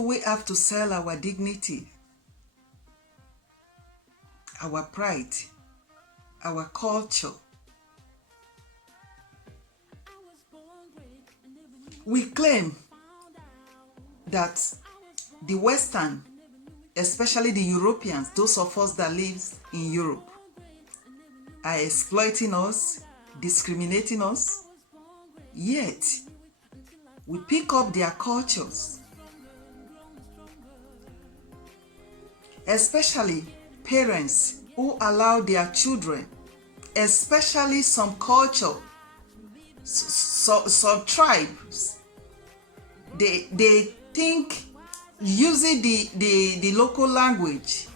do we have to sell our dignity, our pride, our culture? We claim that the Western, especially the Europeans, those of us that live in Europe, are exploiting us, discriminating us. Yet, we pick up their cultures, especially parents who allow their children, especially some culture, some tribes, they think using the local language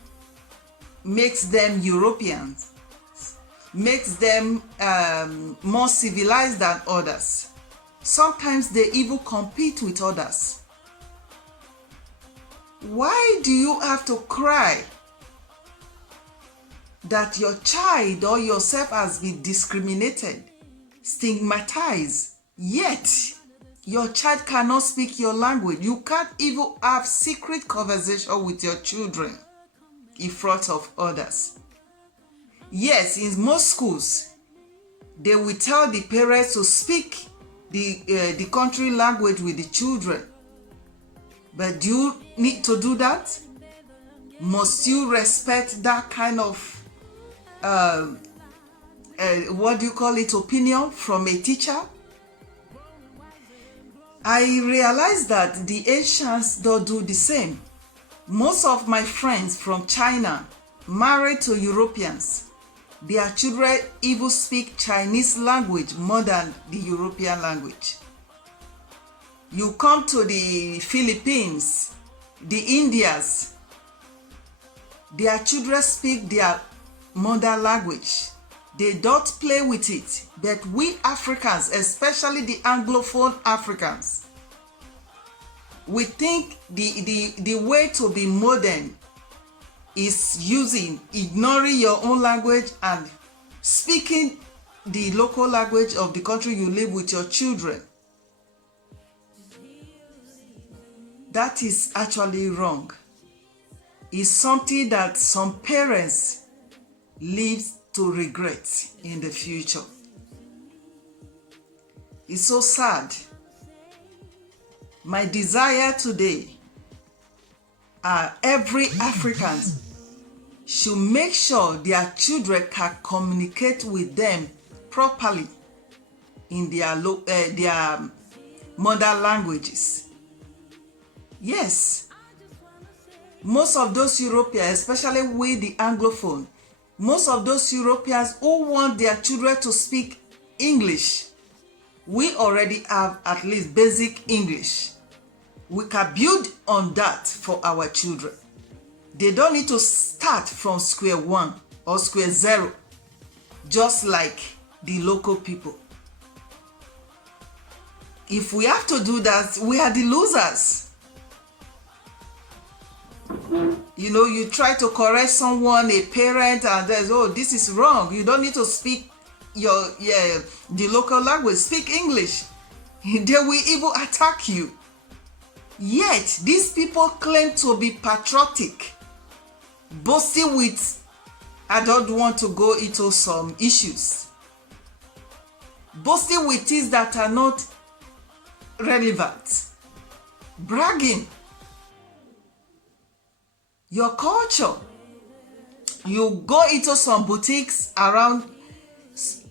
makes them Europeans, makes them more civilized than others. Sometimes they even compete with others. Why do you have to cry that your child or yourself has been discriminated, stigmatized, yet your child cannot speak your language? You can't even have secret conversation with your children in front of others. Yes, in most schools, they will tell the parents to speak the country language with the children. But do you need to do that? Must you respect that kind of what do you call it, opinion from a teacher? I realized that the Asians don't do the same. Most of my friends from China married to Europeans. Their children even speak Chinese language more than the European language. You come to the Philippines, the Indians, their children speak their mother language. They don't play with it. But we Africans, especially the Anglophone Africans, we think the way to be modern is ignoring your own language and speaking the local language of the country you live with your children. That is actually wrong. It's something that some parents live to regret in the future. It's so sad. My desire today every African should make sure their children can communicate with them properly in their mother languages. Yes, most of those Europeans, especially with the Anglophone, most of those Europeans who want their children to speak English, we already have at least basic English. We can build on that for our children. They don't need to start from square one or square zero, just like the local people. If we have to do that, we are the losers. You know, you try to correct someone, a parent, and there's, oh, this is wrong. You don't need to speak the local language. Speak English. They will even attack you. Yet, these people claim to be patriotic, boasting with, I don't want to go into some issues, boasting with things that are not relevant, bragging. Your culture. You go into some boutiques around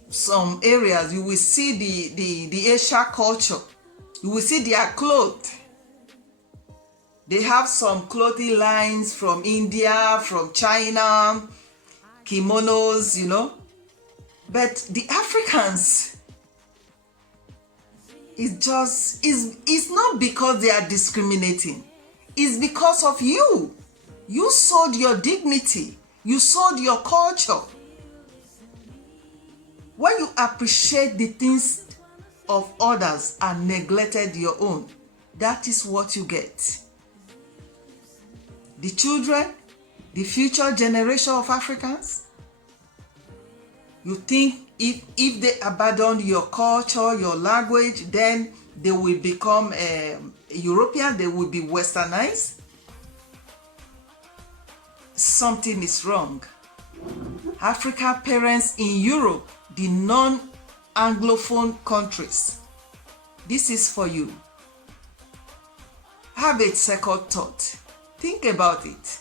some areas, you will see the Asia culture. You will see their clothes. They have some clothing lines from India, from China, kimonos, you know. But the Africans, it's not because they are discriminating. It's because of you. You sold your dignity. You sold your culture. When you appreciate the things of others and neglected your own, that is what you get. The children, the future generation of Africans, you think if they abandon your culture, your language, then they will become European, they will be westernized. Something is wrong. African parents in Europe, the non-Anglophone countries, this is for you. Have a second thought. Think about it.